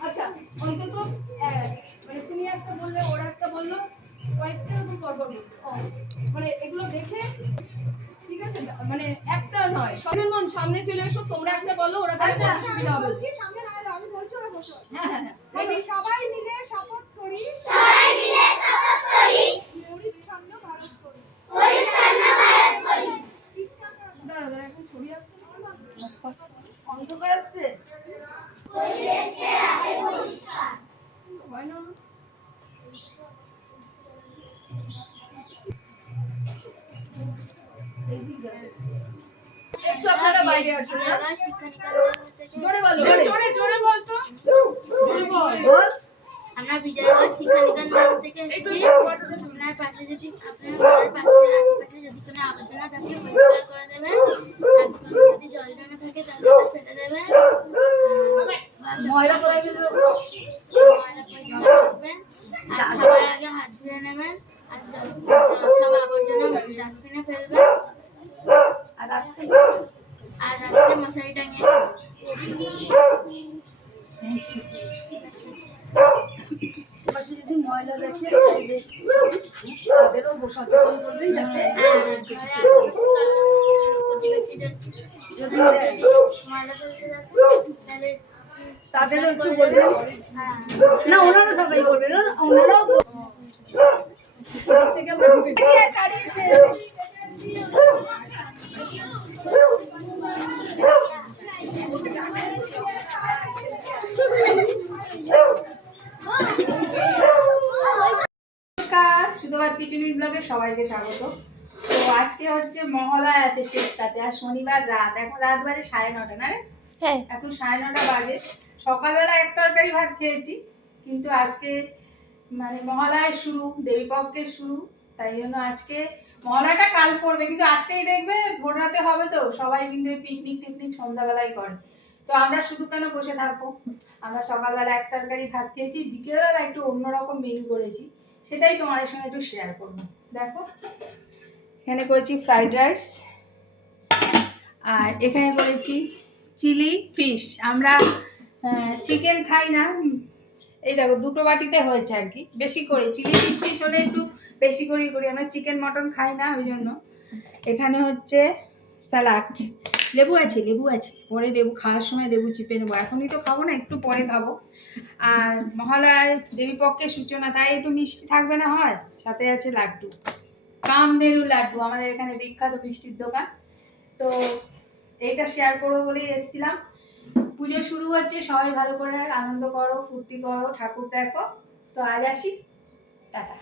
আচ্ছা অন্তত মানে তুমি একটা বললে ওরা একটা বলল কয়েকটা এরকম পরপর মানে এগুলো দেখে ঠিক আছে? মানে একটা নয় সজন সামনে চলে এসো তোমরা একটা বলো ওরা তাহলে সুবিধা হবে আমি। হ্যাঁ হ্যাঁ। হ্যাঁ সবাই মিলে শপথ করি। সবাই মিলে শপথ করি। পরিচ্ছন্ন ভারত করি। পরিচ্ছন্ন ভারত করি। দাঁড়া দাঁড়া এখন ছবি আসছে অন্ধকার আসছে। পরিবেশে রাখে পরিষ্কার। হয় না। একটু আপনারা বাইরে আসুন? জোরে বলো। জোরে। জোরে। আমরা বিজয়গড় শিক্ষানিকেতন থেকে এসেছি। আপনার পাশে যদি আপনার ঘরের পাশে আশেপাশে যদি কোনো আবর্জনা থাকে পরিষ্কার করে দেবেন। আর যদি জল জমে থাকে তাহলে ফেলে দেবেন। ময়লা পরিষ্কার আর খাবার আগে হাত ধুয়ে নেবেন। আর সব আবর্জনা ডাস্টবিনে ফেলবেন। আর রাত্রে মশারি টাঙিয়ে পাশে যদি ময়লা দেখে তাদেরও সচেতন করবেন যাতে হ্যাঁ, দেখেন তাহলে তাদেরও একটু বলবেন। হ্যাঁ না ওনারা সবাই করবেন। না ওনারাও থেকে সুধবাস কিচেন ব্লগে সবাইকে স্বাগত। তো আজকে হচ্ছে মহালয় আছে শেষটাতে আর শনিবার রাত। এখন রাত বাজে সাড়ে নটা না রে? হ্যাঁ। এখন সাড়ে নটা বাজে। সকালবেলা এক তরকারি ভাত খেয়েছি কিন্তু আজকে মানে মহালয়ের শুরু দেবীপক্ষের শুরু। তাই জন্য আজকে মহালয়টা কাল পড়বে কিন্তু আজকেই দেখবে ভোর রাতে হবে তো। সবাই কিন্তু পিকনিক টিকনিক সন্ধ্যাবেলায় করে। তো আমরা শুধু কেন বসে থাকব? আমরা সকালবেলা এক তরকারি ভাত খেয়েছি বিকেলবেলা একটু অন্যরকম মেনু করেছি। সেটাই তোমাদের সঙ্গে একটু শেয়ার করব। দেখো, এখানে করেছি ফ্রাইড রাইস আর এখানে করেছি চিলি ফিশ আমরা চিকেন খাই না। এই দেখো, দুটো বাটিতে হয়েছে আর কি। বেশি করে। চিলি ফিশ টিশ হলে একটু বেশি করেই করি। আমরা চিকেন মটন খাই না, ওই জন্য। এখানে হচ্ছে স্যালাড লেবু আছে লেবু আছে। পরে লেবু খাওয়ার সময় লেবু চিপে নেব। এখনই তো খাব না, একটু পরে খাব। আর মহালয় দেবীপক্ষের সূচনা, তাই একটু মিষ্টি থাকবে না হয়? সাথে আছে লাড্ডু। কামধেনু লাড্ডু, আমাদের এখানে বিখ্যাত মিষ্টির দোকান। তো এইটা শেয়ার করব বলেই এসেছিলাম। পুজো শুরু হচ্ছে, সবাই ভালো করে আনন্দ করো, ফুর্তি করো, ঠাকুর দেখো। তো আজ আসি, টাটা।